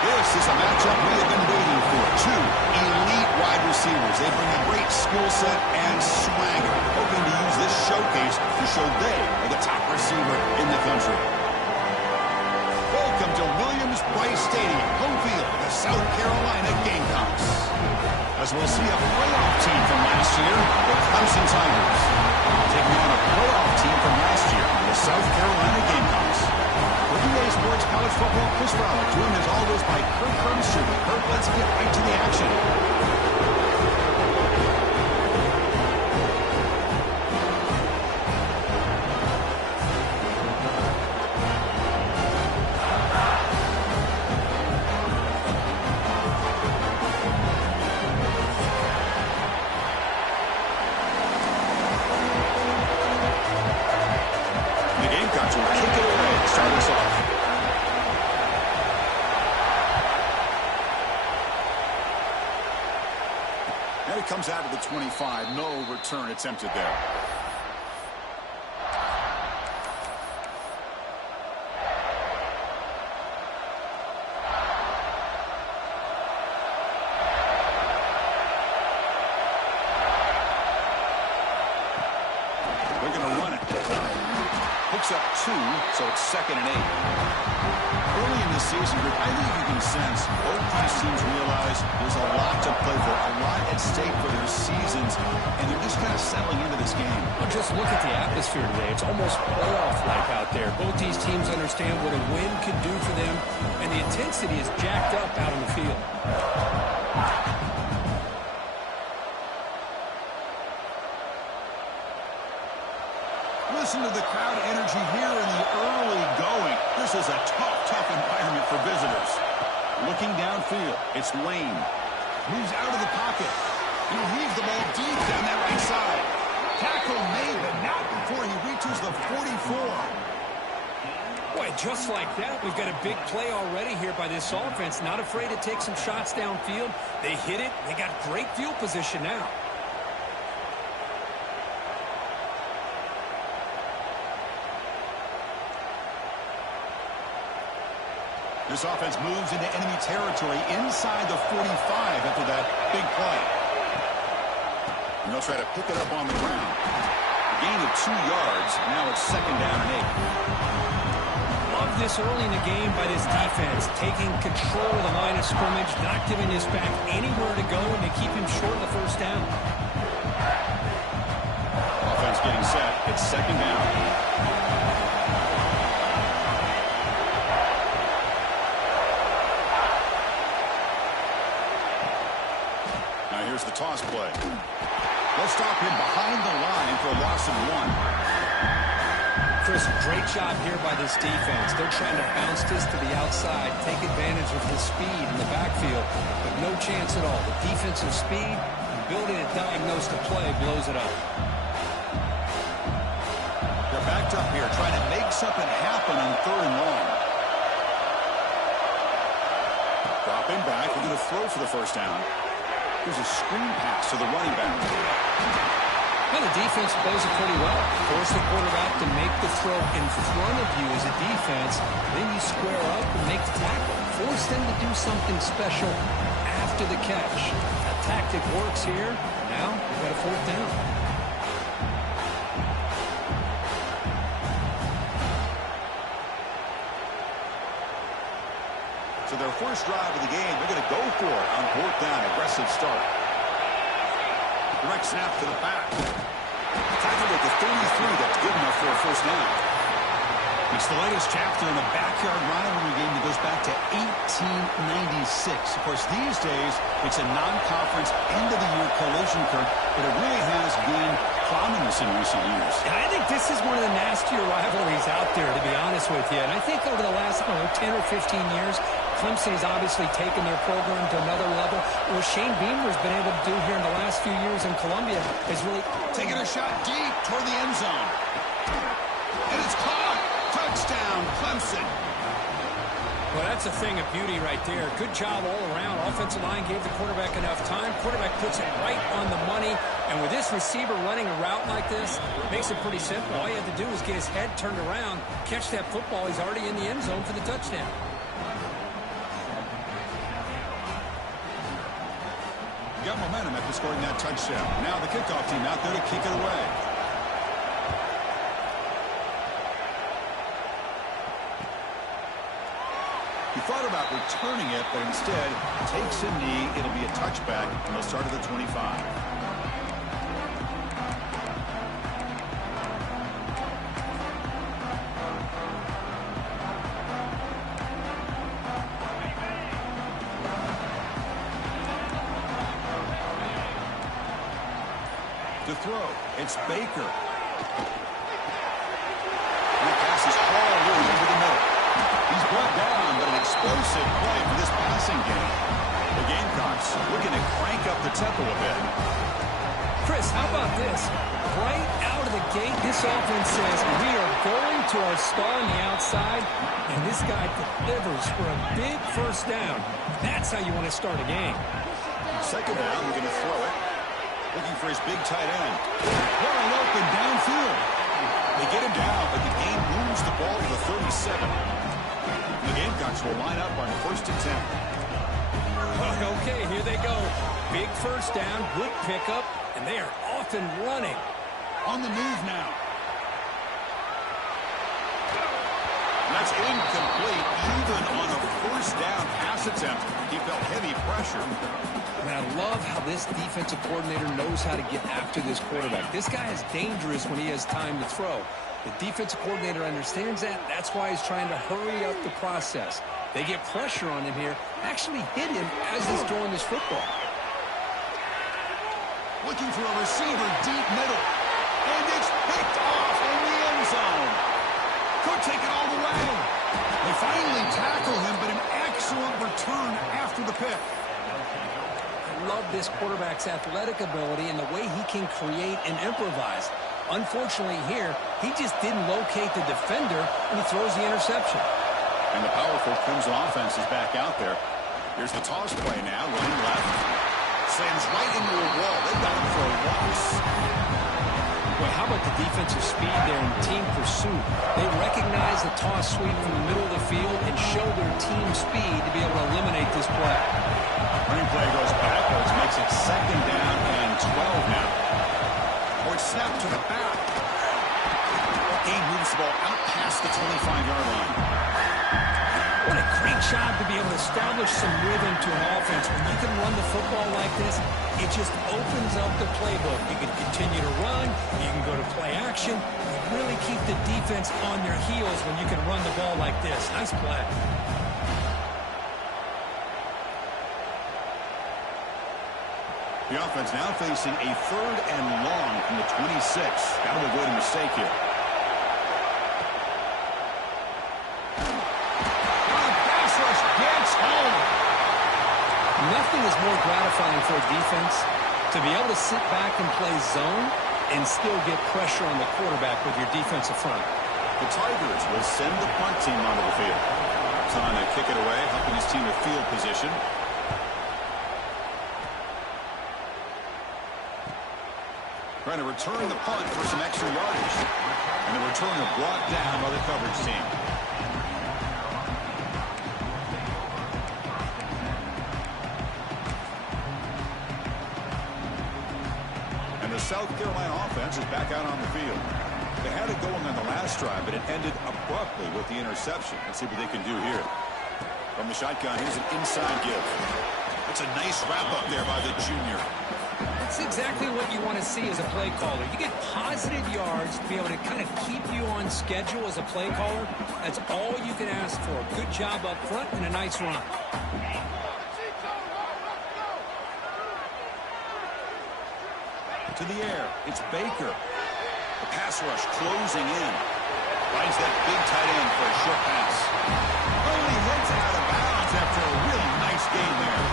This is a matchup we have been waiting for. Two elite wide receivers. They bring a great skill set and swagger, hoping to use this showcase to show they are the top receiver in the country. Welcome to Williams-Brice Stadium, home field of the South Carolina Gamecocks. As we'll see a playoff team from last year, the Clemson Tigers, taking on a playoff team from last year, the South Carolina Gamecocks. For EA Sports College Football, Chris Rowell, joined as always by Kirk Hermstrom. Kirk, let's get right to the action. Comes out of the 25. No return attempted there. They're going to run it. Picks up 2, so it's 2nd and 8. Early in the season, I think you can sense both these teams realize there's a lot to play for, a lot at stake for their seasons, and they're just kind of settling into this game. Well, just look at the atmosphere today. It's almost playoff-like out there. Both these teams understand what a win could do for them, and the intensity is jacked up out on the field. Listen to the crowd energy here in the early going. This is a tough environment for visitors. Looking downfield, it's Lane. Moves out of the pocket. He'll heave the ball deep down that right side. Tackle made, but not before he reaches the 44. Boy, just like that, we've got a big play already here by this offense. Not afraid to take some shots downfield. They hit it. They got great field position now. This offense moves into enemy territory inside the 45 after that big play. And they'll try to pick it up on the ground. A gain of 2 yards. Now it's 2nd down and 8. Love this early in the game by this defense. Taking control of the line of scrimmage, not giving this back anywhere to go, and they keep him short of the 1st down. Offense getting set. It's 2nd down. Here's the toss play. They'll stop him behind the line for a loss of 1. Chris, great job here by this defense. They're trying to bounce this to the outside, take advantage of his speed in the backfield, but no chance at all. The defensive speed, ability to diagnose the play, blows it up. They're backed up here, trying to make something happen on 3rd and long. Dropping back, we're going to throw for the first down. Here's a screen pass to the running back. Well, the defense plays it pretty well. Force the quarterback to make the throw in front of you as a defense. Then you square up and make the tackle. Force them to do something special after the catch. That tactic works here. Now we've got a 4th down. So their first drive of the game, they're going to go for it on 4th down. Aggressive start. Direct snap to the back. Tackled at the 33. That's good enough for a first down. It's the latest chapter in a backyard rivalry game that goes back to 1896. Of course, these days, it's a non-conference end-of-the-year collision, Kirk, but it really has gained prominence in recent years. I think this is one of the nastier rivalries out there, to be honest with you. And I think over the last, 10 or 15 years, Clemson has obviously taken their program to another level. What Shane Beamer's been able to do here in the last few years in Columbia is really taking a shot deep toward the end zone. And it's caught. Touchdown, Clemson. Well, that's a thing of beauty right there. Good job all around. Offensive line gave the quarterback enough time. Quarterback puts it right on the money. And with this receiver running a route like this, it makes it pretty simple. All you have to do is get his head turned around, catch that football. He's already in the end zone for the touchdown. Got momentum after scoring that touchdown. Now the kickoff team out there to kick it away. He thought about returning it, but instead takes a knee. It'll be a touchback, and they'll start at the 25. To throw, it's Baker. The pass is hauled in over the middle. He's brought down, but an explosive play for this passing game. The Gamecocks looking to crank up the tempo a bit. Chris, how about this? Right out of the gate, this offense says we are going to our star on the outside, and this guy delivers for a big first down. That's how you want to start a game. Second down, we're going to throw it. Looking for his big tight end. Wide open downfield. They get him down, but the game moves the ball to the 37. The Gamecocks will line up on 1st and 10. Okay, here they go. Big first down, good pickup, and they are off and running. On the move now. That's incomplete. Even on a first down pass attempt, he felt heavy pressure. And I love how this defensive coordinator knows how to get after this quarterback. This guy is dangerous when he has time to throw. The defensive coordinator understands that. That's why he's trying to hurry up the process. They get pressure on him here, actually hit him as he's throwing this football. Looking for a receiver deep middle. And it's picked off in the end zone. Could take it all the way. They finally tackle him, but an excellent return after the pick. I love this quarterback's athletic ability and the way he can create and improvise. Unfortunately here, he just didn't locate the defender, and he throws the interception. And the powerful Crimson offense is back out there. Here's the toss play now, running left. Slams right into a wall. They've got him for a loss. Boy, how about the defensive speed there in team pursuit? They recognize the toss sweep from the middle of the field and show their team speed to be able to eliminate this play. Running play goes backwards, makes it 2nd down and 12 now. Or it's snapped to the back. Game moves the ball out past the 25-yard line. What a great job to be able to establish some rhythm to an offense. When you can run the football like this, it just opens up the playbook. You can continue to run. You can go to play action. You really keep the defense on their heels when you can run the ball like this. Nice play. The offense now facing a 3rd and long from the 26. Got to avoid a mistake here. terrifying for a defense to be able to sit back and play zone and still get pressure on the quarterback with your defensive front. The Tigers will send the punt team onto the field. Trying to kick it away, helping his team with field position. Trying to return the punt for some extra yardage. And the returner brought down by the coverage team. And the South Carolina offense is back out on the field. They had it going on the last drive, but it ended abruptly with the interception. Let's see what they can do here. From the shotgun, here's an inside give. That's a nice wrap-up there by the junior. That's exactly what you want to see as a play caller. You get positive yards to be able to kind of keep you on schedule as a play caller. That's all you can ask for. Good job up front and a nice run. To the air, it's Baker. The pass rush closing in. Finds that big tight end for a short pass. Only heads out of bounds after a really nice game there.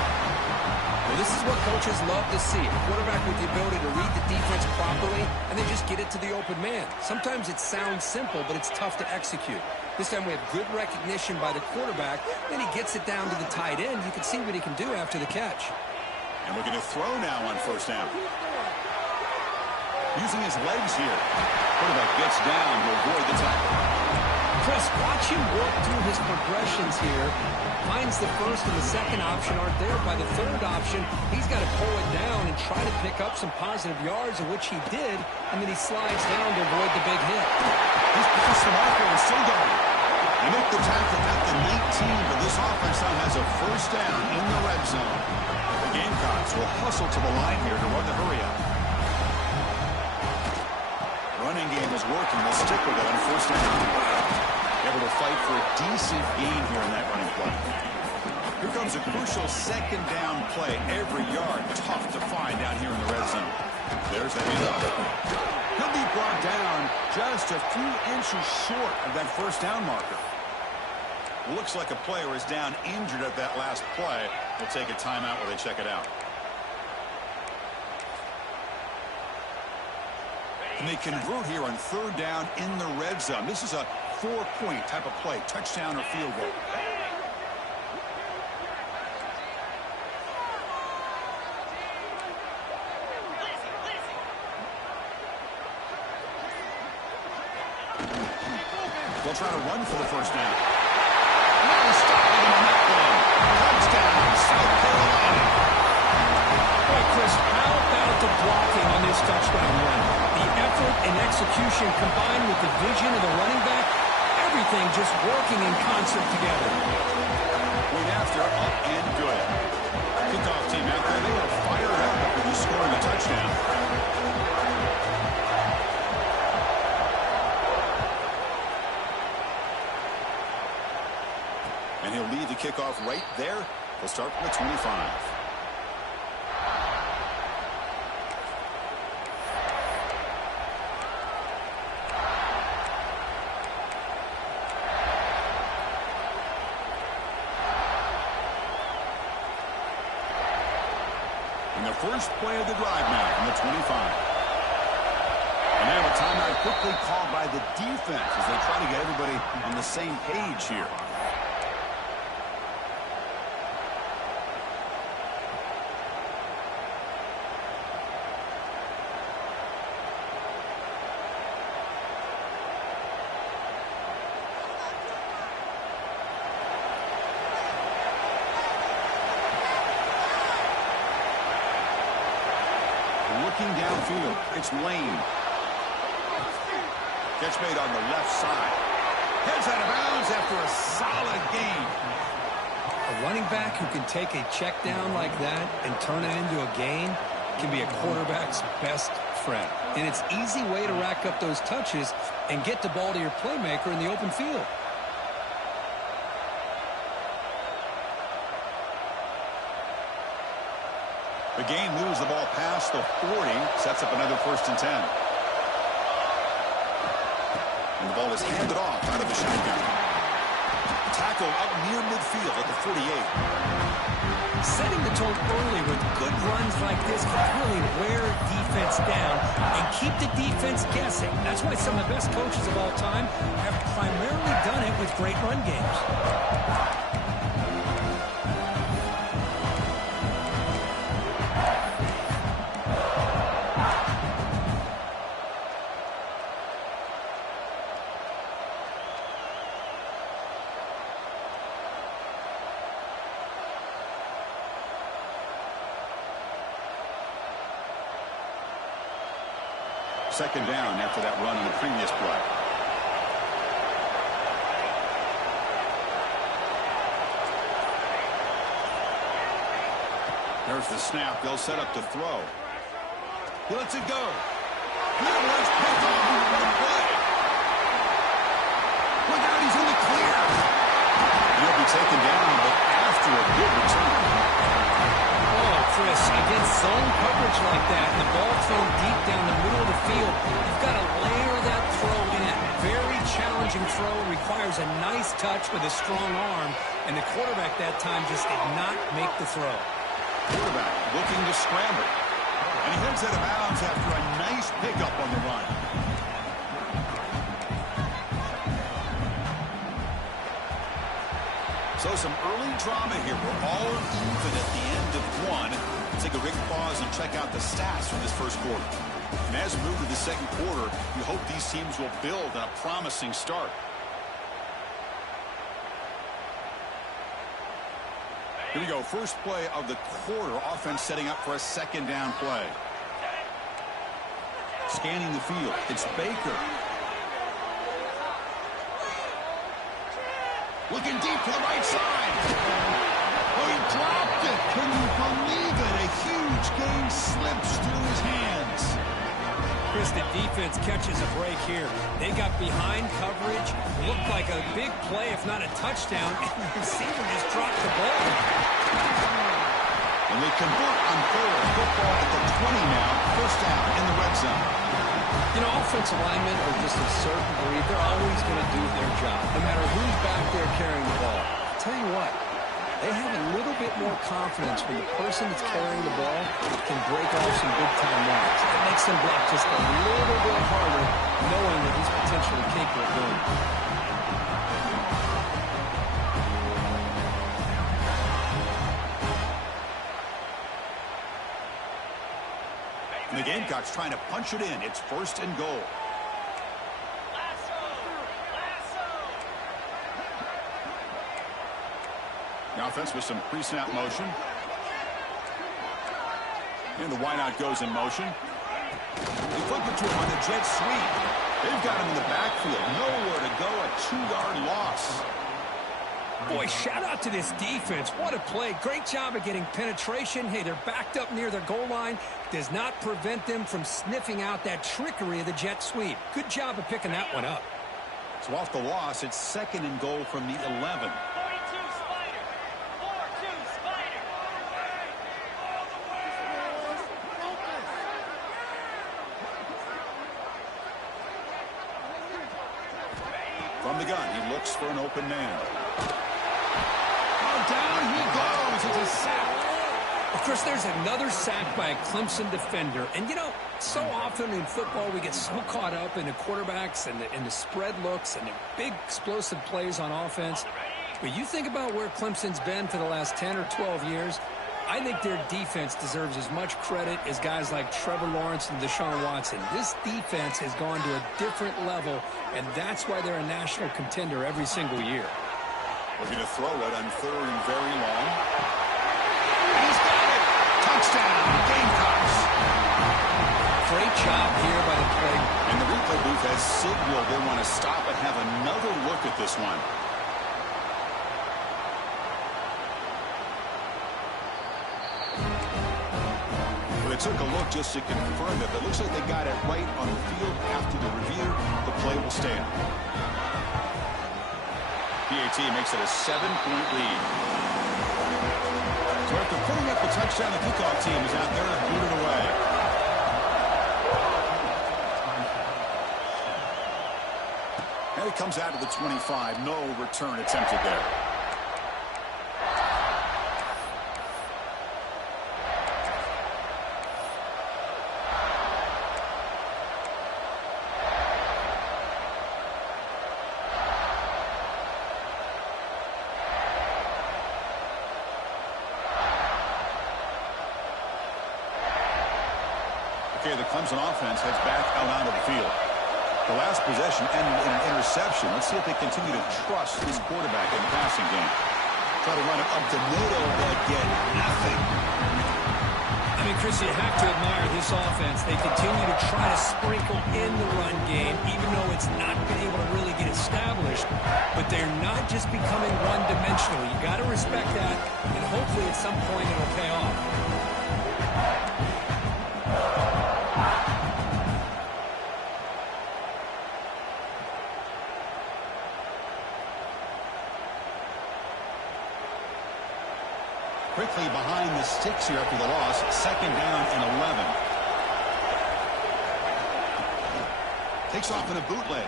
Well, this is what coaches love to see. A quarterback with the ability to read the defense properly and then just get it to the open man. Sometimes it sounds simple, but it's tough to execute. This time we have good recognition by the quarterback. Then he gets it down to the tight end. You can see what he can do after the catch. And we're going to throw now on first down. Using his legs here. Quarterback gets down to avoid the tackle. Chris, watch him work through his progressions here. Finds the first and the second option aren't there. By the third option, he's got to pull it down and try to pick up some positive yards, of which he did, and then he slides down to avoid the big hit. He's past the marker and still going. They make the tackle at the 19, but this offense now has a first down in the red zone. The Gamecocks will hustle to the line here to run the hurry-up. Running game is working. They'll stick with it on first down. Able to fight for a decent gain here in that running play. Here comes a crucial second down play. Every yard tough to find down here in the red zone. There's the handoff. He'll be brought down just a few inches short of that first down marker. Looks like a player is down injured at that last play. We'll take a timeout while they check it out. And they convert here on third down in the red zone. This is a 4-point type of play, touchdown or field goal. They'll try to run for the first down. No stopping him on that one. Touchdown, South Carolina. Hey, Chris, how about the blocking on this touchdown run? The effort and execution combined with the vision of the running back, everything just working in concert together. Point after, up and good. Kickoff team out there, they are fired up after just scoring a touchdown. And he'll lead the kickoff right there. They'll start from the 25. First play of the drive now from the 25. And now a timeout quickly called by the defense as they try to get everybody on the same page here. Looking downfield, it's Lane. Catch made on the left side. Heads out of bounds after a solid gain. A running back who can take a check down like that and turn it into a gain can be a quarterback's best friend. And it's an easy way to rack up those touches and get the ball to your playmaker in the open field. The gain moves the ball past the 40, sets up another 1st and 10. And the ball is handed off out of the shotgun. Tackled up near midfield at the 48. Setting the tone early with good runs like this can really wear defense down and keep the defense guessing. That's why some of the best coaches of all time have primarily done it with great run games. Second down after that run in the previous play. There's the snap. They'll set up to throw. He lets it go. That one's picked off. What a play. Look out, he's in the clear. He'll be taken down, but after a good return. Oh, Chris, against zone coverage like that, and the ball thrown deep down the middle of the field, you've got to layer that throw in. Very challenging throw, requires a nice touch with a strong arm, and the quarterback that time just did not make the throw. Quarterback looking to scramble, and he heads out of bounds after a nice pickup on the run. So some early drama here. We're all even at the end of one. Take a quick pause and check out the stats from this first quarter. And as we move to the second quarter, we hope these teams will build on a promising start. Here we go. First play of the quarter. Offense setting up for a second down play. Scanning the field. It's Baker. Looking deep to the right side. Oh, he dropped it. Can you believe it? A huge gain slips through his hands. Chris, the defense catches a break here. They got behind coverage. Looked like a big play, if not a touchdown. And the receiver just dropped the ball. And they convert on third. Football at the 20 now. First down in the red zone. You know, offensive linemen are just a certain breed. They're always going to do their job, no matter who's back there carrying the ball. I'll tell you what, they have a little bit more confidence when the person that's carrying the ball can break off some big-time runs. It makes them block just a little bit harder, knowing that he's potentially capable of doing it. The Gamecocks trying to punch it in. It's first and goal. The offense with some pre-snap motion. And the wideout goes in motion. They flip it to him on the jet sweep. They've got him in the backfield. Nowhere to go. A 2-yard loss. Boy, shout out to this defense. What a play. Great job of getting penetration. Hey, they're backed up near their goal line. Does not prevent them from sniffing out that trickery of the jet sweep. Good job of picking that one up. So off the loss, it's second and goal from the 11. From the gun, he looks for an open man. Down he goes. It's a sack. Of course, there's another sack by a Clemson defender. And, you know, so often in football we get so caught up in the quarterbacks and the spread looks and the big explosive plays on offense. But you think about where Clemson's been for the last 10 or 12 years, I think their defense deserves as much credit as guys like Trevor Lawrence and Deshaun Watson. This defense has gone to a different level, and that's why they're a national contender every single year. Looking to throw it on third and very long. He's got it! Touchdown, Gamecocks! Great job here by the play. And the replay booth has signaled they want to stop and have another look at this one. Well, they took a look just to confirm it. It looks like they got it right on the field. After the review, the play will stand. PAT makes it a 7-point lead. So after putting up a touchdown, the kickoff team is out there and boot it away. As He comes out to the 25. No return attempted there. Okay, the Clemson offense heads back out onto the field. The last possession ended in an interception. Let's see if they continue to trust this quarterback in the passing game. Try to run it up the middle, but get nothing. I mean, Chris, you have to admire this offense. They continue to try to sprinkle in the run game, even though it's not been able to really get established. But they're not just becoming one-dimensional. You got to respect that, and hopefully at some point it'll pay off. Quickly behind the sticks here after the loss. 2nd down and 11. Takes off in a bootleg.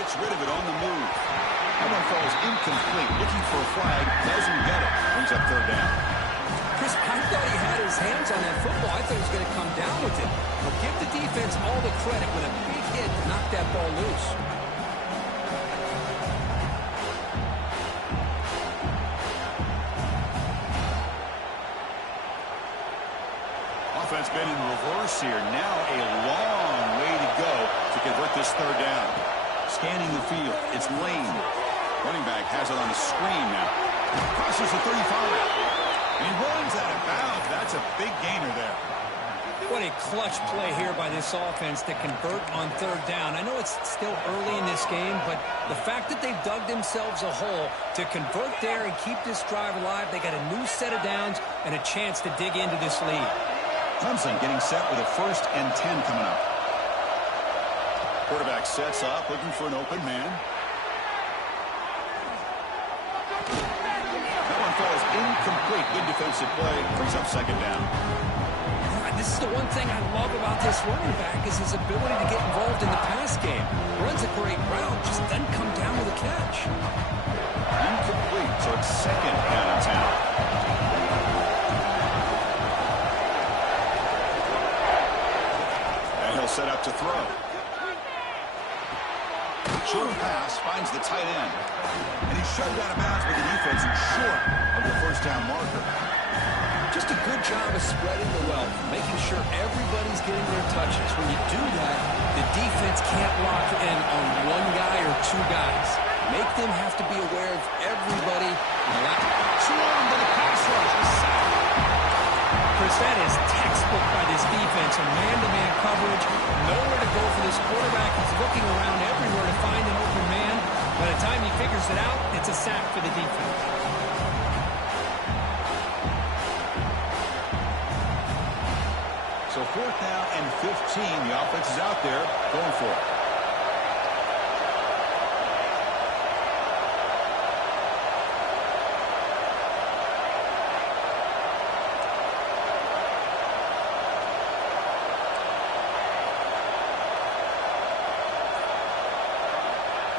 Gets rid of it on the move. That one falls incomplete. Looking for a flag. Doesn't get it. Brings up 3rd down. Chris, I thought he had his hands on that football. I thought he was going to come down with it. But give the defense all the credit with a big hit to knock that ball loose. Offense been in reverse here. Now a long way to go to convert this 3rd down. Scanning the field. It's Lane. Running back has it on the screen now. Crosses the 35. And he runs out of bounds. That's a big gainer there. What a clutch play here by this offense to convert on 3rd down. I know it's still early in this game, but the fact that they've dug themselves a hole to convert there and keep this drive alive, they got a new set of downs and a chance to dig into this lead. Clemson getting set with a 1st and 10 coming up. Quarterback sets up, looking for an open man. That one falls incomplete. Good defensive play. Brings up 2nd down. This is the one thing I love about this running back is his ability to get involved in the pass game. Runs a great route, just doesn't come down with a catch. Incomplete, so it's 2nd down and 10. And he'll set up to throw. Short pass finds the tight end. And he's shoved out of bounds with the defense and short of the 1st down marker. Just a good job of spreading the wealth, making sure everybody's getting their touches. When you do that, the defense can't lock in on one guy or 2 guys. Make them have to be aware of everybody. Swarm to the pass rush. Chris, that is textbook by this defense. A man-to-man coverage. Nowhere to go for this quarterback. He's looking around everywhere to find an open man. By the time he figures it out, it's a sack for the defense. So 4th down and 15. The offense is out there going for it.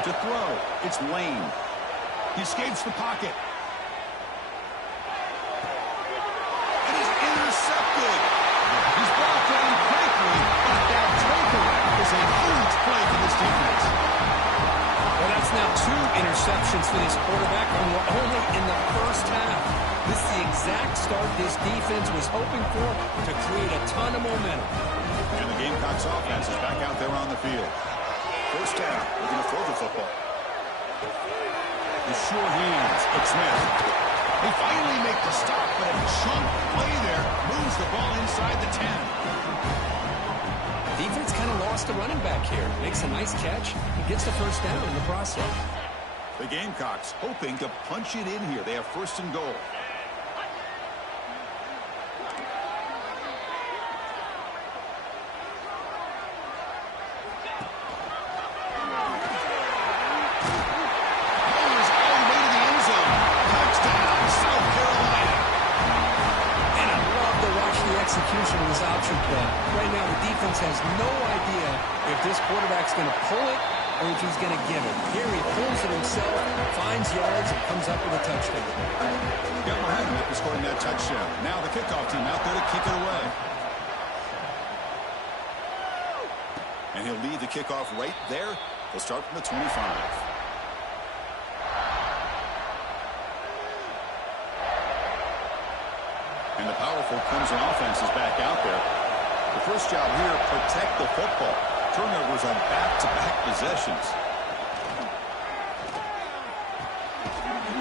To throw, it's Lane. He escapes the pocket. It is intercepted. He's brought down quickly, but that takeaway is a huge play for this defense. Well, that's now 2 interceptions for this quarterback, and we're only in the 1st half. This is the exact start this defense was hoping for to create a ton of momentum. And the Gamecocks offense is back out there on the field. 1st down, we're going to throw the football. The sure hands, it's Smith. They finally make the stop, but a chunk play there moves the ball inside the 10. Defense kind of lost a running back here. Makes a nice catch and gets the 1st down in the process. The Gamecocks hoping to punch it in here. They have 1st and goal. Execution of this option play. Right now, the defense has no idea if this quarterback's going to pull it or if he's going to give it. Here he pulls it himself, finds yards, and comes up with a touchdown. Got behind him after scoring that touchdown. Now the kickoff team out there to kick it away. And he'll lead the kickoff right there. They'll start from the 25. And the powerful Crimson offense is back out there. The first job here, protect the football. Turnovers on back-to-back possessions.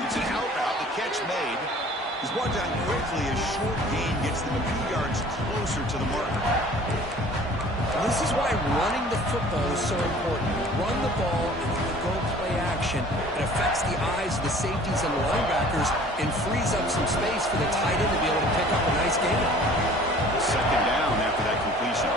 It's an out route. The catch made. He's brought down quickly. A short gain gets them a few yards closer to the marker. This is why running the football is so important. Run the ball and then you go play action. It affects the eyes of the safeties and the linebackers and frees up some space for the tight end to be able to pick up a nice gain. Second down after that completion.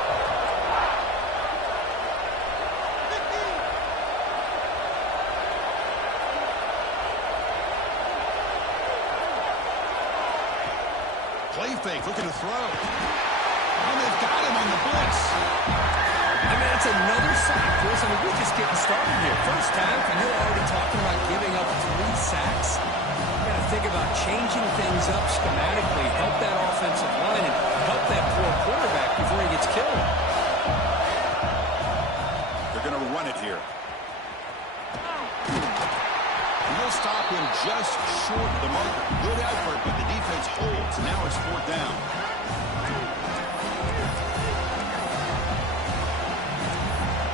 Play fake, looking to throw. And they've got him on the blitz. I mean, it's another sack, Chris. I mean, we're just getting started here. First half, and you're already talking about giving up 3 sacks. You got to think about changing things up schematically, help that offensive line, and help that poor quarterback before he gets killed. They're going to run it here. He'll stop him just short of the marker. Good effort, but the defense holds. Now it's 4th down.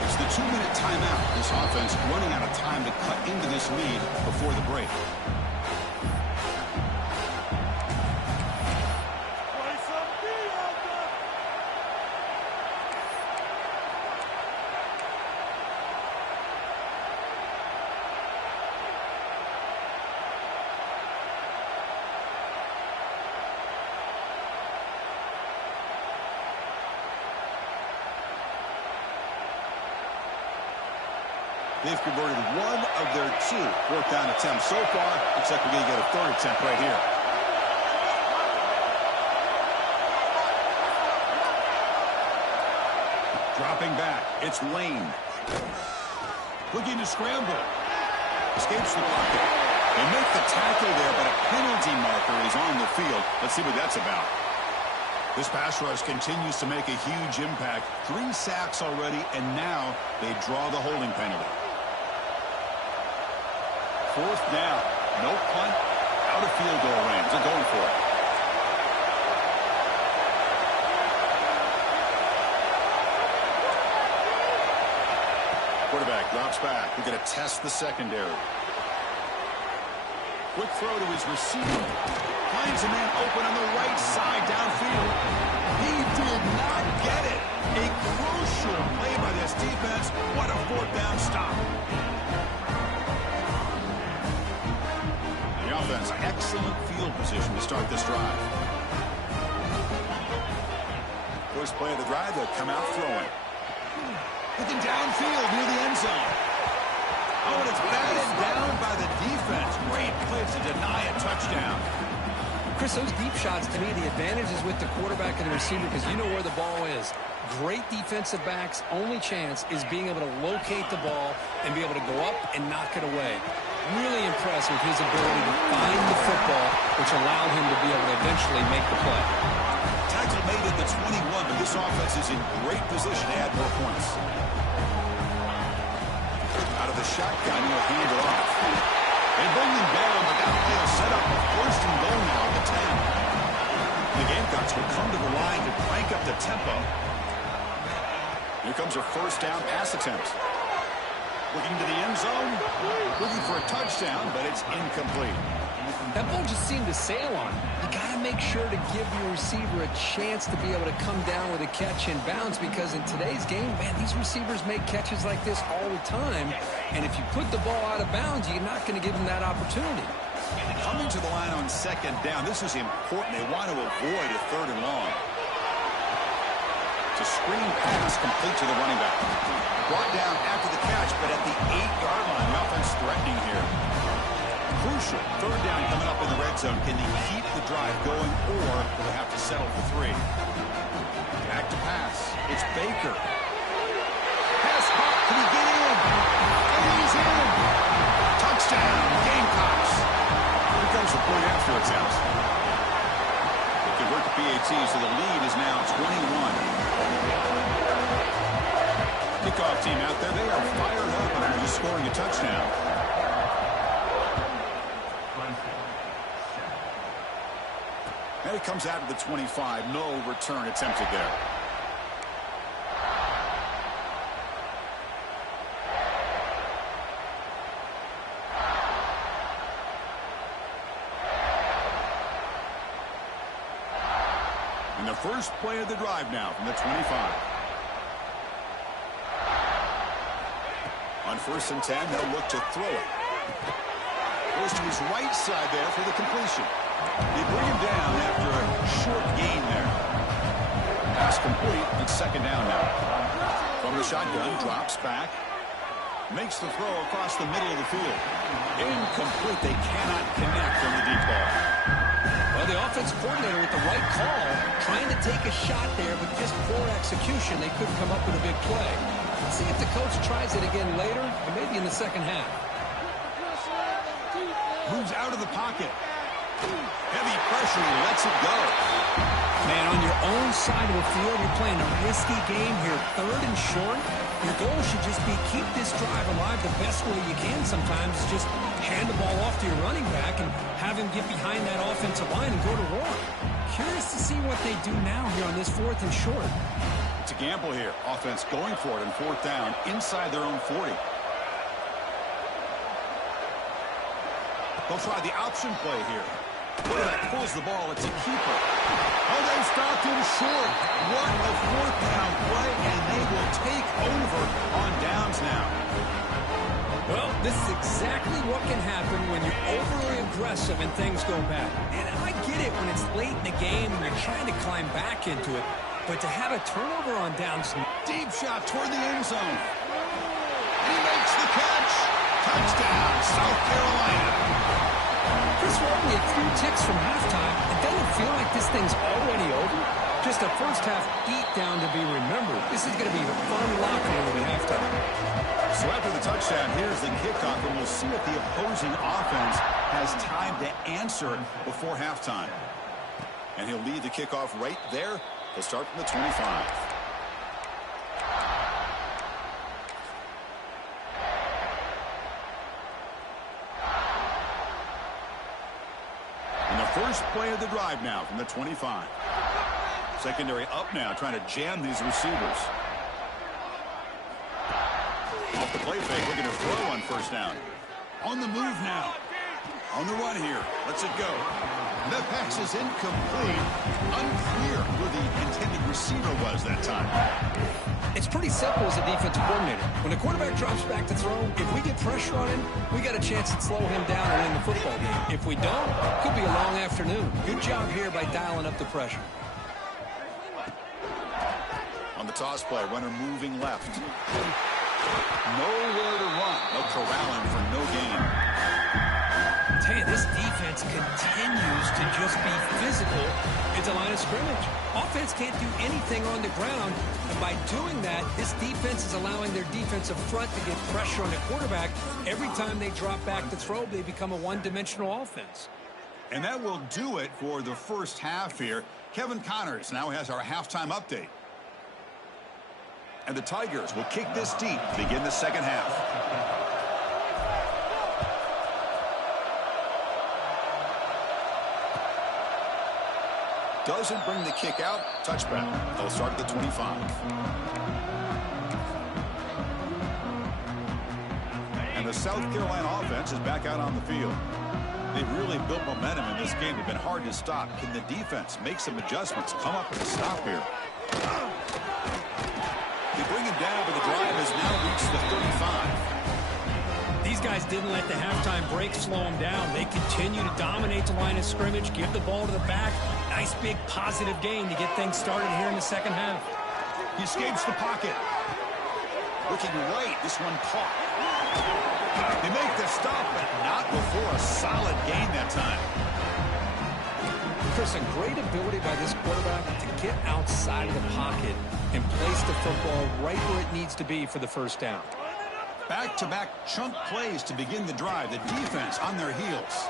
It's the 2-minute timeout. This offense running out of time to cut into this lead before the break. They've converted 1 of their 2 4th down attempts so far. Looks like we're going to get a 3rd attempt right here. Dropping back. It's Lane. Looking to scramble. Escapes the pocket. They make the tackle there, but a penalty marker is on the field. Let's see what that's about. This pass rush continues to make a huge impact. 3 sacks already, and now they draw the holding penalty. 4th down. No punt. Out of field goal range. They're going for it. Quarterback drops back. We're going to test the secondary. Quick throw to his receiver. Finds a man open on the right side downfield. He did not get it. A crucial play by this defense. What a 4th down stop. The offense, excellent field position to start this drive. First play of the drive, they'll come out throwing. Looking downfield near the end zone. Oh, and it's batted down by the defense. Great play to deny a touchdown. Chris, those deep shots, to me, the advantage is with the quarterback and the receiver because you know where the ball is. Great defensive backs' only chance is being able to locate the ball and be able to go up and knock it away. Really impressed with his ability to find the football, which allowed him to be able to eventually make the play. Tackle made at the 21, but this offense is in great position to add more points. Out of the shotgun, he'll hand it off. They bring him down, but that play will set up a 1st and goal now at the 10. The Gamecocks will come to the line to crank up the tempo. Here comes a 1st down pass attempt. Looking to the end zone. Looking for a touchdown, but it's incomplete. That ball just seemed to sail on him. You got to make sure to give your receiver a chance to be able to come down with a catch and bounce because in today's game, man, these receivers make catches like this all the time. And if you put the ball out of bounds, you're not going to give them that opportunity. Coming to the line on 2nd down, this is important. They want to avoid a 3rd and long. It's a screen pass complete to the running back. Brought down after the catch, but at the 8-yard line, the offense threatening here. Crucial 3rd down coming up in the red zone. Can they keep the drive going, or will they have to settle for 3? Back to pass. It's Baker. Pass caught. Can he get in? it's out. They convert to PAT, so the lead is now 21. Kickoff team out there, they are fired up and are just scoring a touchdown. And it comes out of the 25. No return attempted there. And the first play of the drive now from the 25. On 1st and 10, they'll look to throw it. Goes to his right side there for the completion. They bring him down after a short gain there. Pass complete. It's 2nd down now. From the shotgun, drops back. Makes the throw across the middle of the field. Incomplete. They cannot connect on the deep ball. Well, the offense coordinator with the right call, trying to take a shot there, but just poor execution. They couldn't come up with a big play. Let's see if the coach tries it again later, or maybe in the second half. Moves out of the pocket. Heavy pressure, he lets it go. Man, on your own side of the field, you're playing a risky game here, 3rd and short. Your goal should just be keep this drive alive the best way you can sometimes. Is just hand the ball off to your running back and have him get behind that offensive line and go to war. Curious to see what they do now here on this 4th and short. It's a gamble here. Offense going for it on 4th down inside their own 40. They'll try the option play here. Quarterback pulls the ball. It's a keeper. Oh, they stopped him short. What a 4th down play, and they will take over on downs now. Well, this is exactly what can happen when you're overly aggressive and things go bad. And I get it when it's late in the game and you're trying to climb back into it. But to have a turnover on downs. Deep shot toward the end zone. He makes the catch. Touchdown, South Carolina. Chris, we're only a few ticks from halftime. It doesn't feel like this thing's already over. Just a first-half beatdown to be remembered. This is going to be a fun locker room at halftime. So after the touchdown, here's the kickoff, and we'll see if the opposing offense has time to answer before halftime. And he'll lead the kickoff right there. He'll start from the 25. And the first play of the drive now from the 25. Secondary up now, trying to jam these receivers. Off the play fake, looking to throw on 1st down. On the move now. On the run here. Lets it go. The pass is incomplete. Unclear who the intended receiver was that time. It's pretty simple as a defensive coordinator. When the quarterback drops back to throw, if we get pressure on him, we got a chance to slow him down and win the football game. If we don't, it could be a long afternoon. Good job here by dialing up the pressure. On the toss play, runner moving left. Nowhere to run. No corralling for no gain. Tell you, this defense continues to just be physical at the line of scrimmage. Offense can't do anything on the ground, and by doing that, this defense is allowing their defensive front to get pressure on the quarterback. Every time they drop back to throw, they become a one-dimensional offense. And that will do it for the first half here. Kevin Connors now has our halftime update. And the Tigers will kick this deep to begin the second half. Doesn't bring the kick out. Touchback. They'll start at the 25. And the South Carolina offense is back out on the field. They've really built momentum in this game. They've been hard to stop. Can the defense make some adjustments? Come up with a stop here. They bring him down, but the drive has now reached the 35. These guys didn't let the halftime break slow them down. They continue to dominate the line of scrimmage, give the ball to the back. Nice big positive gain to get things started here in the second half. He escapes the pocket. Looking right, this one caught. They make the stop, but not before a solid gain that time. Chris, a great ability by this quarterback to get outside of the pocket and place the football right where it needs to be for the first down. Back-to-back chunk plays to begin the drive. The defense on their heels.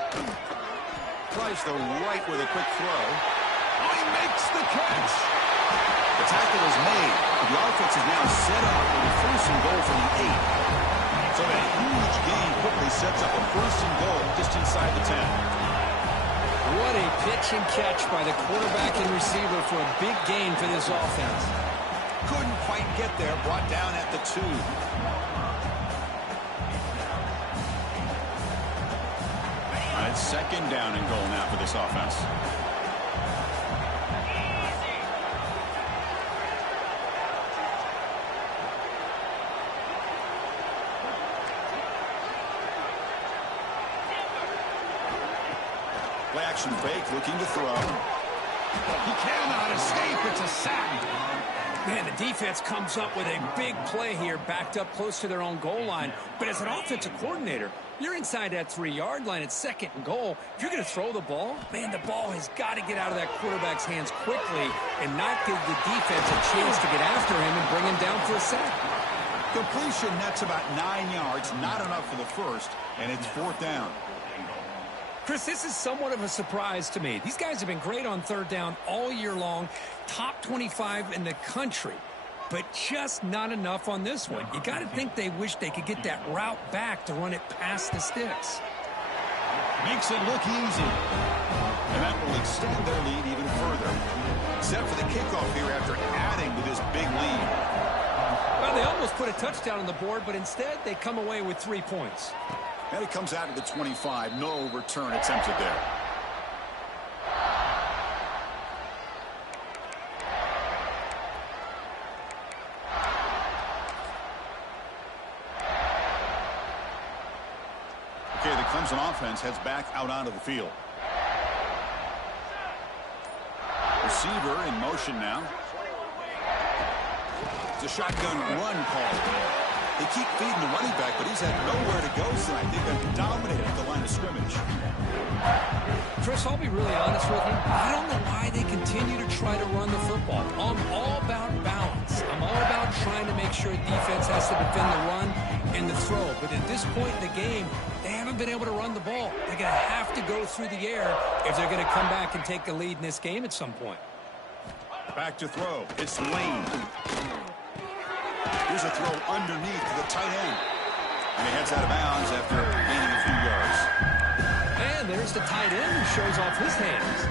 Tries the right with a quick throw. Oh, he makes the catch. The tackle is made. The offense is now set up with a first and goal from the 8. So that huge gain quickly sets up a first and goal just inside the 10. What a pitch and catch by the quarterback and receiver for a big gain for this offense. Couldn't quite get there. Brought down at the 2. And it's second down and goal now for this offense. Play action fake, looking to throw. He cannot escape. It's a sack. Man, the defense comes up with a big play here, backed up close to their own goal line. But as an offensive coordinator, you're inside that 3-yard line at second and goal. If you're going to throw the ball, man, the ball has got to get out of that quarterback's hands quickly and not give the defense a chance to get after him and bring him down for a sack. Completion, that's about 9 yards, not enough for the first, and it's fourth down. Chris, this is somewhat of a surprise to me. These guys have been great on third down all year long, top 25 in the country, but just not enough on this one. You got to think they wish they could get that route back to run it past the sticks. Makes it look easy, and that will extend their lead even further. Set for the kickoff here after adding to this big lead. Well, they almost put a touchdown on the board, but instead they come away with 3 points. And it comes out to the 25. No return attempted there. Okay, the Clemson offense heads back out onto the field. Receiver in motion now. It's a shotgun run call. They keep feeding the running back, but he's had nowhere to go tonight. They've been dominating at the line of scrimmage. Chris, I'll be really honest with you. I don't know why they continue to try to run the football. I'm all about balance. I'm all about trying to make sure defense has to defend the run and the throw. But at this point in the game, they haven't been able to run the ball. They're going to have to go through the air if they're going to come back and take the lead in this game at some point. Back to throw. It's Lane. Here's a throw underneath to the tight end. And he heads out of bounds after gaining a few yards. And there's the tight end who shows off his hands.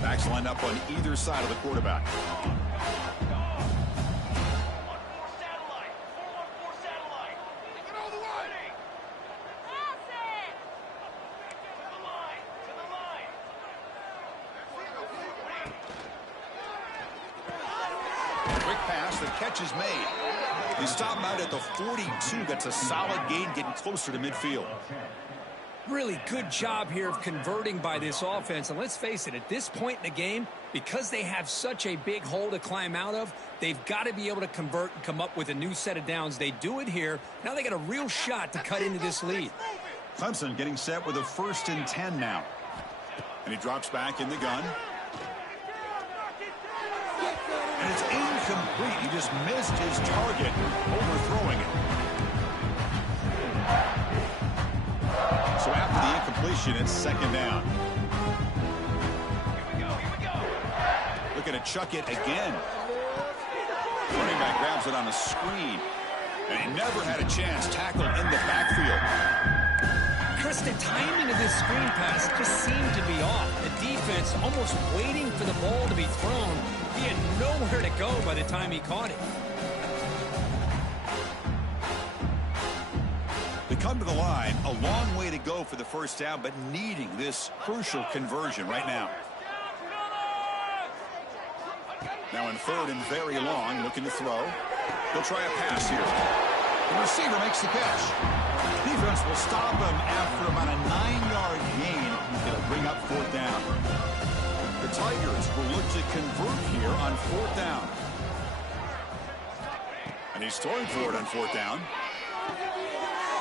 Backs lined up on either side of the quarterback. Catch is made. They stop him out at the 42. That's a solid gain, getting closer to midfield. Really good job here of converting by this offense. And let's face it, at this point in the game, because they have such a big hole to climb out of, they've got to be able to convert and come up with a new set of downs. They do it here. Now they got a real shot to cut into this lead. Clemson getting set with a 1st and 10 now. And he drops back in the gun. And it's incomplete. He just missed his target, overthrowing it. So after the incompletion, it's second down. Here we go. Looking to chuck it again. Running back grabs it on a screen. And he never had a chance tackled in the backfield. Chris, the timing of this screen pass just seemed to be off. The defense almost waiting for the ball to be thrown. He had nowhere to go by the time he caught it. They come to the line, a long way to go for the first down, but needing this crucial conversion right now. Now in 3rd and very long, looking to throw. He'll try a pass here. The receiver makes the catch. Defense will stop him after about a 9-yard gain. It'll bring up 4th down. The Tigers will look to convert here on 4th down. And he's throwing for it on 4th down.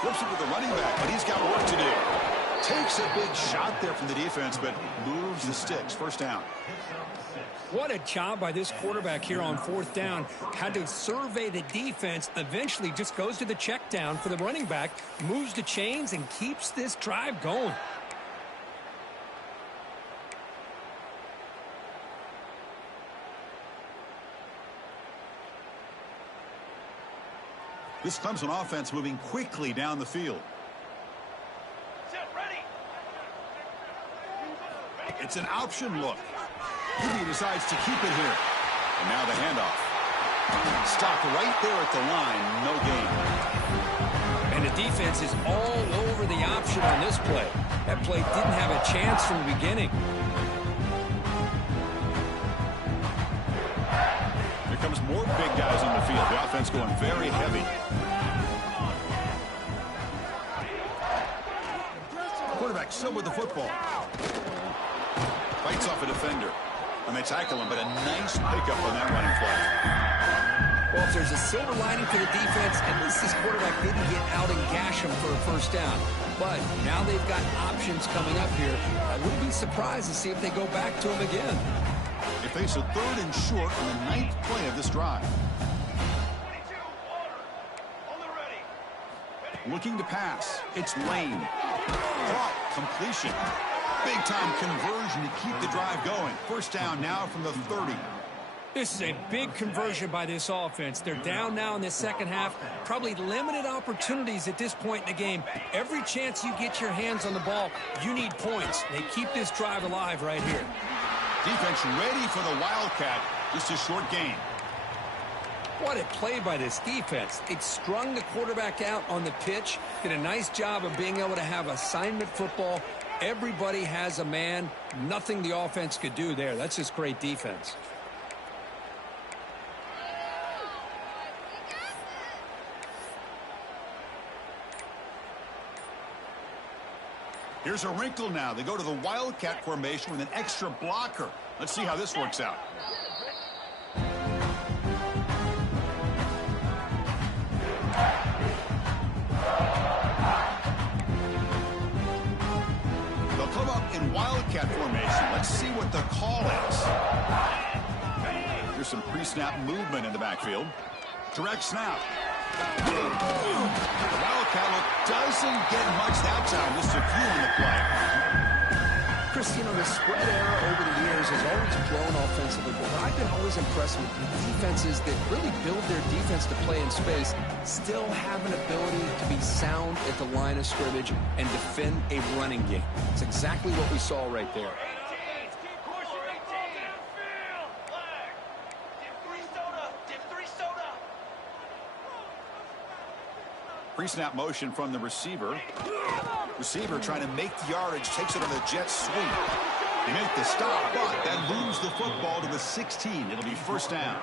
Flips it with the running back, but he's got work to do. Takes a big shot there from the defense, but moves the sticks. First down. What a job by this quarterback here on fourth down. Had to survey the defense, eventually just goes to the check down for the running back, moves the chains, and keeps this drive going. This Clemson offense moving quickly down the field. It's an option look. He decides to keep it here. And now the handoff. Stopped right there at the line. No gain. And the defense is all over the option on this play. That play didn't have a chance from the beginning. Here comes more big guys on the field. The offense going very heavy. Quarterback still with the football. Fights off a defender. And they tackle him, but a nice pickup on that running play. Well, if there's a silver lining for the defense, at least this quarterback didn't get out and gash him for a first down. But now they've got options coming up here. I wouldn't be surprised to see if they go back to him again. They face a 3rd and short on the 9th play of this drive. Looking to pass. It's Lane. Caught. Completion. Big-time conversion to keep the drive going. First down now from the 30. This is a big conversion by this offense. They're down now in the second half. Probably limited opportunities at this point in the game. Every chance you get your hands on the ball, you need points. They keep this drive alive right here. Defense ready for the Wildcat. Just a short gain. What a play by this defense. It strung the quarterback out on the pitch. Did a nice job of being able to have assignment football. Everybody has a man. Nothing the offense could do there. That's just great defense. Here's a wrinkle now. They go to the Wildcat formation with an extra blocker. Let's see how this works out. They'll come up in Wildcat formation. Let's see what the call is. Here's some pre-snap movement in the backfield. Direct snap. The Wildcat look doesn't get much that time. Just a few in the play. Chris, you know, the spread era over the years has always grown offensively, but what I've been always impressed with the defenses that really build their defense to play in space still have an ability to be sound at the line of scrimmage and defend a running game. It's exactly what we saw right there. Pre-snap motion from the receiver. Receiver trying to make the yardage, takes it on a jet sweep. They make the stop, but that moves the football to the 16. It'll be first down.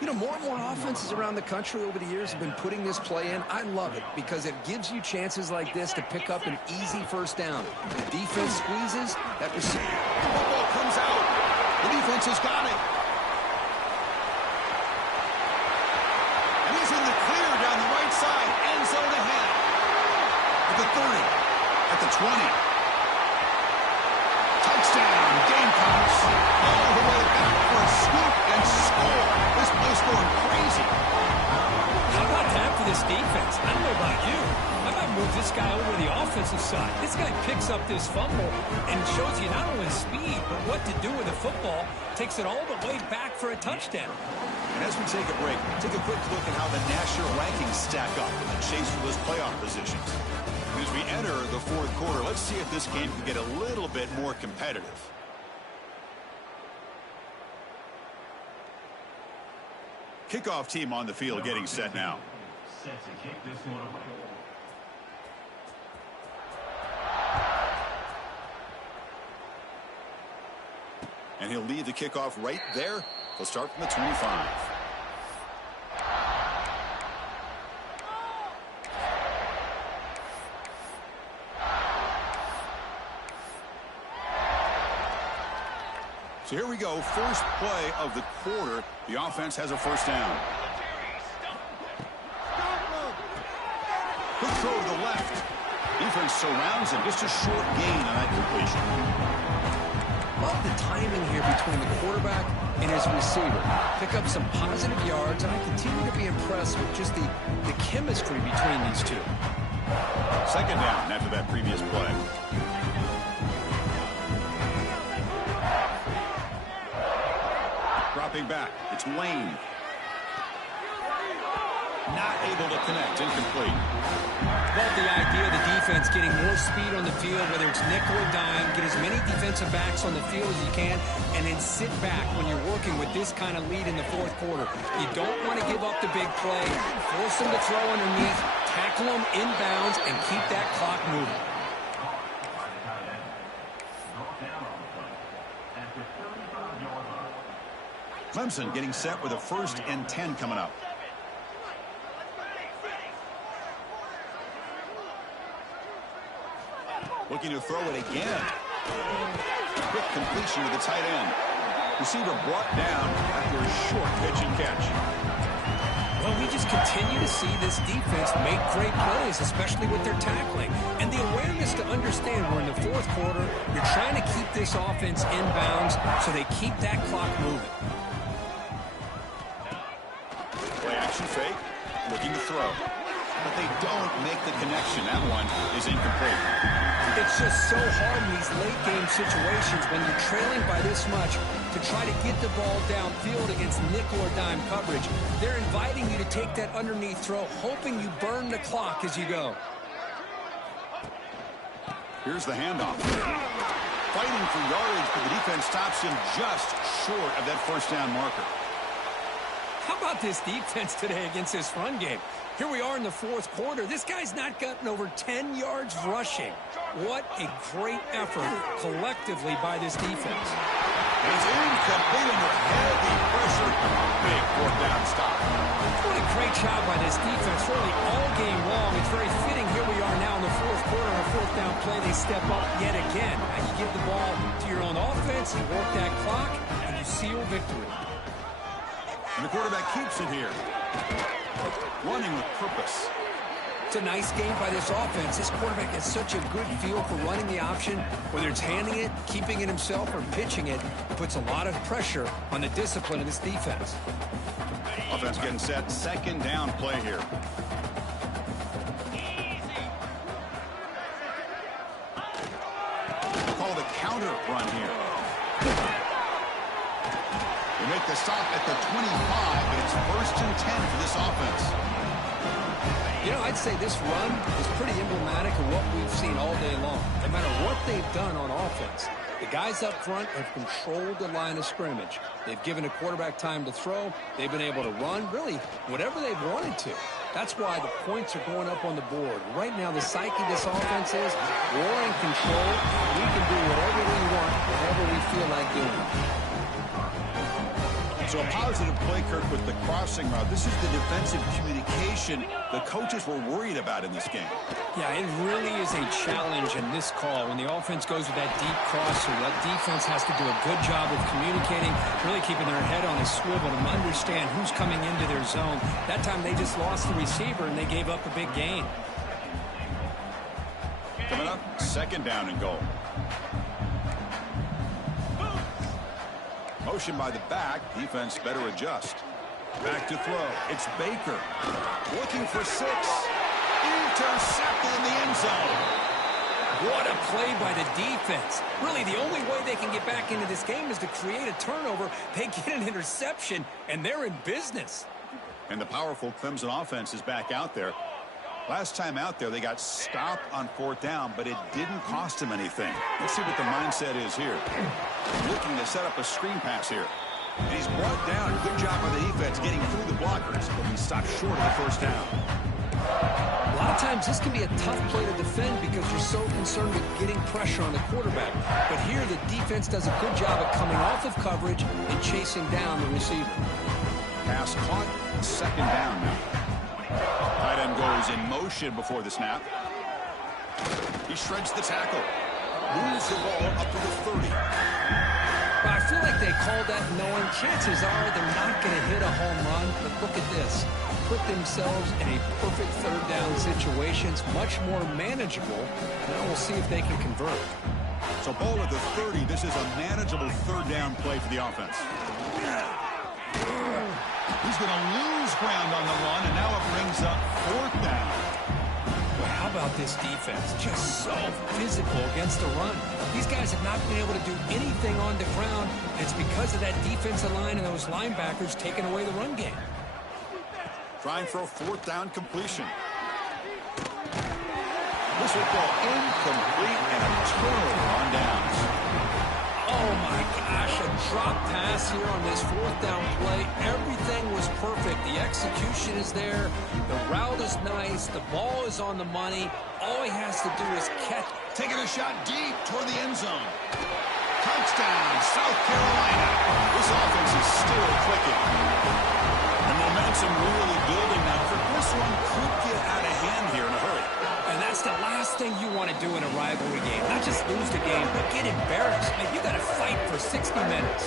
You know, more and more offenses around the country over the years have been putting this play in. I love it because it gives you chances like this to pick up an easy first down. The defense squeezes, that receiver. Football comes out. The defense has got it. And he's in the clear down the right side. End zone ahead. At the 30. At the 20. Touchdown. Gamecocks. All the way back for a scoop and score. This play's going crazy. How about that for this defense? I don't know about you. I might move this guy over to the offensive side. This guy picks up this fumble and shows you not only speed, but what to do with the football. Takes it all the way back for a touchdown. And as we take a break, take a quick look at how the national rankings stack up in the chase for those playoff positions. As we enter the fourth quarter, let's see if this game can get a little bit more competitive. Kickoff team on the field getting set now. Set to kick this one away. And he'll lead the kickoff right there. He'll start from the 25. So here we go. First play of the quarter. The offense has a first down. Quick throw to the left. Defense surrounds him. Just a short gain on that completion. Love the timing here between the quarterback and his receiver. Pick up some positive yards, and I continue to be impressed with just the chemistry between these two. Second down after that previous play. Dropping back. It's Lane. Not able to connect. Incomplete. Love the idea of the defense getting more speed on the field, whether it's nickel or dime, get as many defensive backs on the field as you can, and then sit back when you're working with this kind of lead in the fourth quarter. You don't want to give up the big play, force them to throw underneath, tackle them inbounds, and keep that clock moving. Clemson getting set with a 1st and 10 coming up. Looking to throw it again. Quick completion to the tight end. Receiver brought down after a short pitch and catch. Well, we just continue to see this defense make great plays, especially with their tackling. And the awareness to understand we're in the fourth quarter, you're trying to keep this offense inbounds so they keep that clock moving. Play action fake. Looking to throw. But they don't make the connection. That one is incomplete. It's just so hard in these late-game situations when you're trailing by this much to try to get the ball downfield against nickel or dime coverage. They're inviting you to take that underneath throw, hoping you burn the clock as you go. Here's the handoff. Fighting for yardage, but the defense stops him just short of that 1st down marker. How about this defense today against this run game? Here we are in the fourth quarter. This guy's not gotten over 10 yards rushing. What a great effort collectively by this defense. It's incomplete under heavy pressure. Big 4th down stop. What a great job by this defense really all game long. It's very fitting. Here we are now in the fourth quarter. On a 4th down play, they step up yet again. Now you give the ball to your own offense, you work that clock, and you seal victory. And the quarterback keeps it here. Running with purpose. It's a nice game by this offense. This quarterback has such a good feel for running the option. Whether it's handing it, keeping it himself, or pitching it, it puts a lot of pressure on the discipline of this defense. Offense getting set. 2nd down play here. Call the counter run here. They make the stop at the 25, but it's 1st and 10 for this offense. You know, I'd say this run is pretty emblematic of what we've seen all day long. No matter what they've done on offense, the guys up front have controlled the line of scrimmage. They've given a quarterback time to throw. They've been able to run, really, whatever they've wanted to. That's why the points are going up on the board. Right now, the psyche of this offense is we're in control. We can do whatever we want, whatever we feel like doing. So a positive play, Kirk, with the crossing route. This is the defensive communication the coaches were worried about in this game. Yeah, it really is a challenge in this call. When the offense goes with that deep crosser, that defense has to do a good job of communicating, really keeping their head on a swivel to understand who's coming into their zone. That time they just lost the receiver and they gave up a big gain. Coming up, 2nd down and goal. Motion by the back. Defense better adjust. Back to throw. It's Baker. Looking for 6. Intercepted in the end zone. What a play by the defense. Really, the only way they can get back into this game is to create a turnover. They get an interception, and they're in business. And the powerful Clemson offense is back out there. Last time out there, they got stopped on 4th down, but it didn't cost them anything. Let's see what the mindset is here. Looking to set up a screen pass here. And he's brought down. Good job by the defense getting through the blockers, but he stopped short of the 1st down. A lot of times this can be a tough play to defend because you're so concerned with getting pressure on the quarterback. But here the defense does a good job of coming off of coverage and chasing down the receiver. Pass caught. 2nd down now. Tight end goes in motion before the snap. He shreds the tackle. Moves the ball up to the 30. Well, I feel like they called that knowing chances are they're not going to hit a home run. But look at this. put themselves in a perfect third down situations, much more manageable. Now we'll see if they can convert. So ball at the 30. This is a manageable third down play for the offense. He's going to lose ground on the run, and now it brings up fourth down. Well, how about this defense? Just so physical against the run. These guys have not been able to do anything on the ground. It's because of that defensive line and those linebackers taking away the run game. Trying for a fourth down completion. This football incomplete and a turnover on downs. Oh my gosh, a drop pass here on this fourth down play. Everything was perfect. The execution is there. The route is nice. The ball is on the money. All he has to do is catch. Taking a shot deep toward the end zone. Touchdown, South Carolina. This offense is still clicking. The momentum really building now. This one could get out of hand here in a hurry. And that's the last thing you want to do in a rivalry game. Not just lose the game, but get embarrassed. Man, you got to fight for 60 minutes.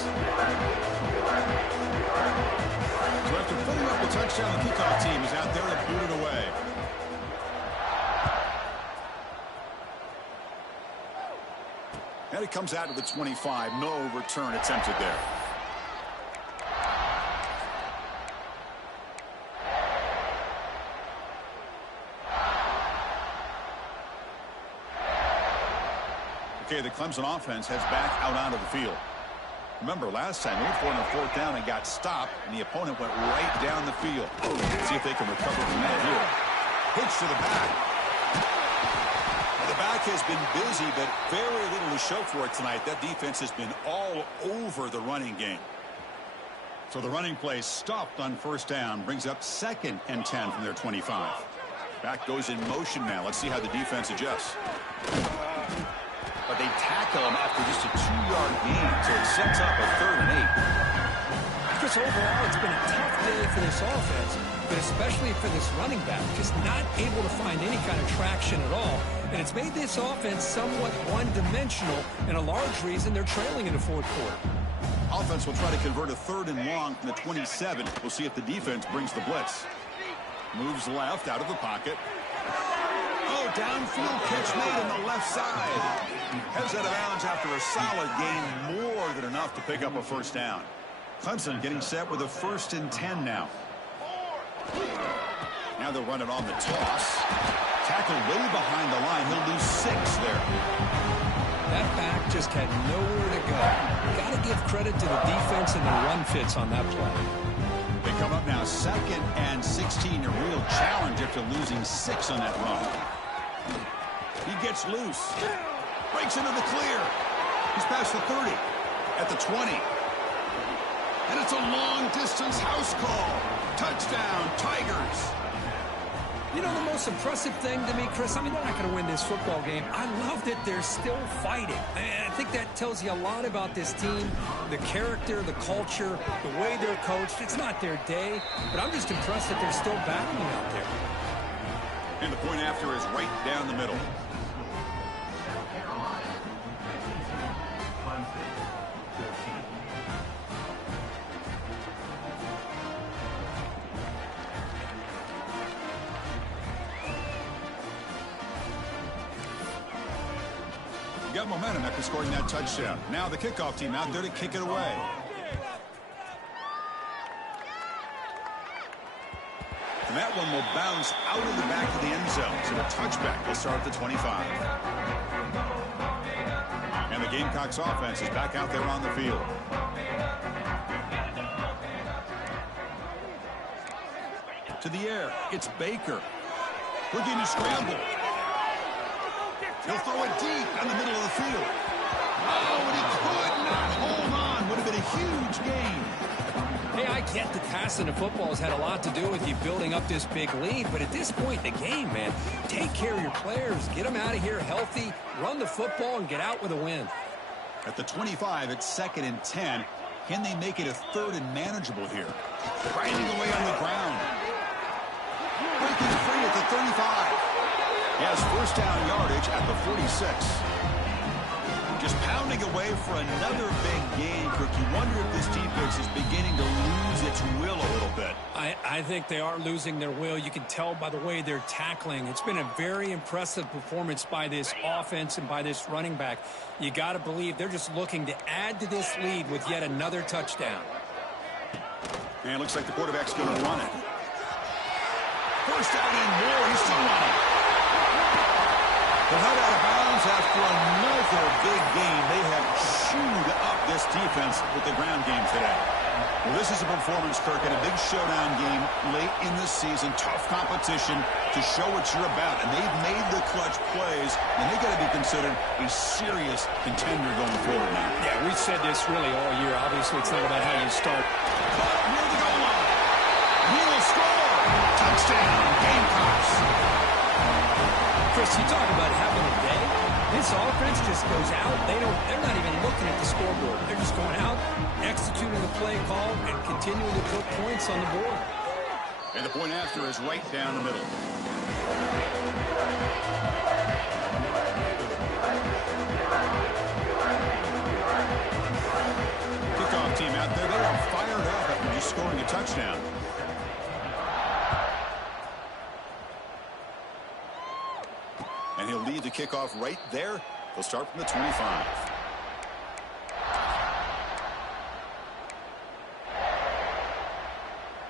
So after putting up the touchdown, the kickoff team is out there to boot it away. And it comes out to the 25. No return attempted there. Okay, the Clemson offense heads back out onto the field. Remember, last time, moved for a fourth down and got stopped, and the opponent went right down the field. Let's see if they can recover from that here. Pitch to the back. Well, the back has been busy, but very little to show for it tonight. That defense has been all over the running game. So the running play stopped on first down, brings up 2nd and 10 from their 25. Back goes in motion now. Let's see how the defense adjusts. But they tackle him after just a 2-yard gain, so it sets up a 3rd and 8. Chris, overall, it's been a tough day for this offense, but especially for this running back, just not able to find any kind of traction at all. And it's made this offense somewhat one-dimensional, and a large reason they're trailing in the fourth quarter. Offense will try to convert a 3rd and long from the 27. We'll see if the defense brings the blitz. Moves left out of the pocket. Oh, downfield catch made on the left side. Heads out of bounds after a solid gain, more than enough to pick up a first down. Clemson getting set with a 1st and 10 now. Now they'll run it on the toss. Tackled way behind the line. He'll lose 6 there. That back just had nowhere to go. Got to give credit to the defense and the run fits on that play. They come up now 2nd and 16. A real challenge after losing 6 on that run. He gets loose. Breaks into the clear. He's past the 30. At the 20. And it's a long-distance house call. Touchdown, Tigers. You know, the most impressive thing to me, Chris, I mean, they're not going to win this football game. I love that they're still fighting. And I think that tells you a lot about this team, the character, the culture, the way they're coached. It's not their day, but I'm just impressed that they're still battling out there. And the point after is right down the middle. Got momentum after scoring that touchdown. Now the kickoff team out there to kick it away. And that one will bounce out of the back of the end zone. So the touchback will start at the 25. And the Gamecocks offense is back out there on the field. To the air, it's Baker. Looking to scramble. He'll throw it deep down the middle of the field. Oh, and he could not hold on. Would have been a huge gain. Hey, I get that passing the football has had a lot to do with you building up this big lead, but at this point in the game, man, take care of your players. Get them out of here healthy, run the football, and get out with a win. At the 25, it's 2nd and 10. Can they make it a 3rd and manageable here? Grinding away on the ground. Breaking free at the 35. He has first down yardage at the 46. Just pounding away for another big game, Kirk. You wonder if this defense is beginning to lose its will a little bit. I think they are losing their will. You can tell by the way they're tackling. It's been a very impressive performance by this offense and by this running back. You got to believe they're just looking to add to this lead with yet another touchdown. And it looks like the quarterback's going to run it. First out and more. He's still running. They're held out of bounds after another big game. They have chewed up this defense with the ground game today. Well, this is a performance, Kirk, in a big showdown game late in the season. Tough competition to show what you're about. And they've made the clutch plays, and they've got to be considered a serious contender going forward now. Yeah, we've said this really all year. Obviously, it's not about how you start. Caught near the goal line. He will score. Touchdown, Gamecocks. Chris, you talk about having a day. This offense just goes out. They're not even looking at the scoreboard. They're just going out, executing the play call, and continuing to put points on the board. And the point after is right down the middle. Kickoff team out there. They are fired up after just scoring a touchdown. And he'll lead the kickoff right there. They'll start from the 25.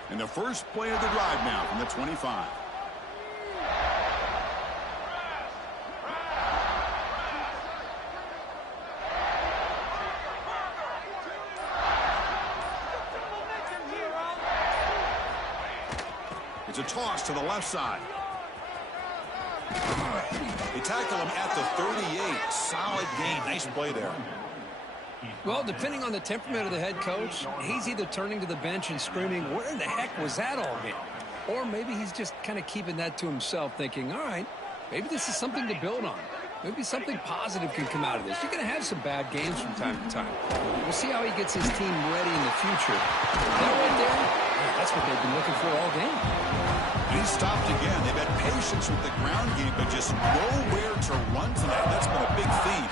And the first play of the drive now from the 25. It's a toss to the left side. They tackle him at the 38. Solid game. Nice play there. Well, depending on the temperament of the head coach, he's either turning to the bench and screaming, where the heck was that all game? Or maybe he's just kind of keeping that to himself, thinking, all right, maybe this is something to build on. Maybe something positive can come out of this. You're going to have some bad games from time to time. We'll see how he gets his team ready in the future. That right there, that's what they've been looking for all game. He's stopped again. They've had patience with the ground game, but just nowhere to run tonight. That's been a big theme.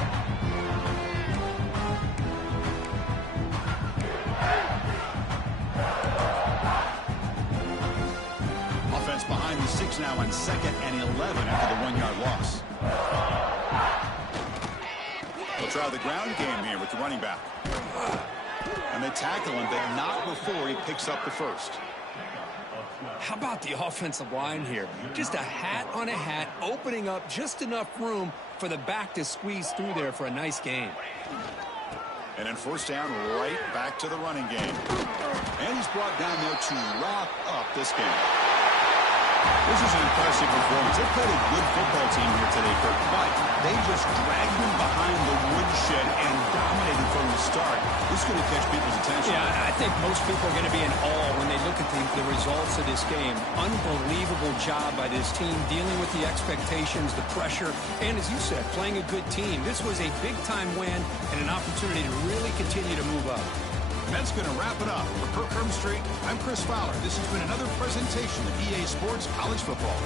Offense behind the 6 now on 2nd and 11 after the 1-yard loss. They'll try the ground game here with the running back. And they tackle him, but not before he picks up the first. How about the offensive line here? Just a hat on a hat, opening up just enough room for the back to squeeze through there for a nice game. And then first down, right back to the running game. And he's brought down there to wrap up this game. This is an impressive performance. They've played a good football team here today, Kirk, but they just dragged them behind the woodshed and dominated from the start. This is going to catch people's attention. Yeah, I think most people are going to be in awe when they look at the results of this game. Unbelievable job by this team, dealing with the expectations, the pressure, and as you said, playing a good team. This was a big-time win and an opportunity to really continue to move up. And that's going to wrap it up. For Kirk Street, I'm Chris Fowler. This has been another presentation of EA Sports College Football.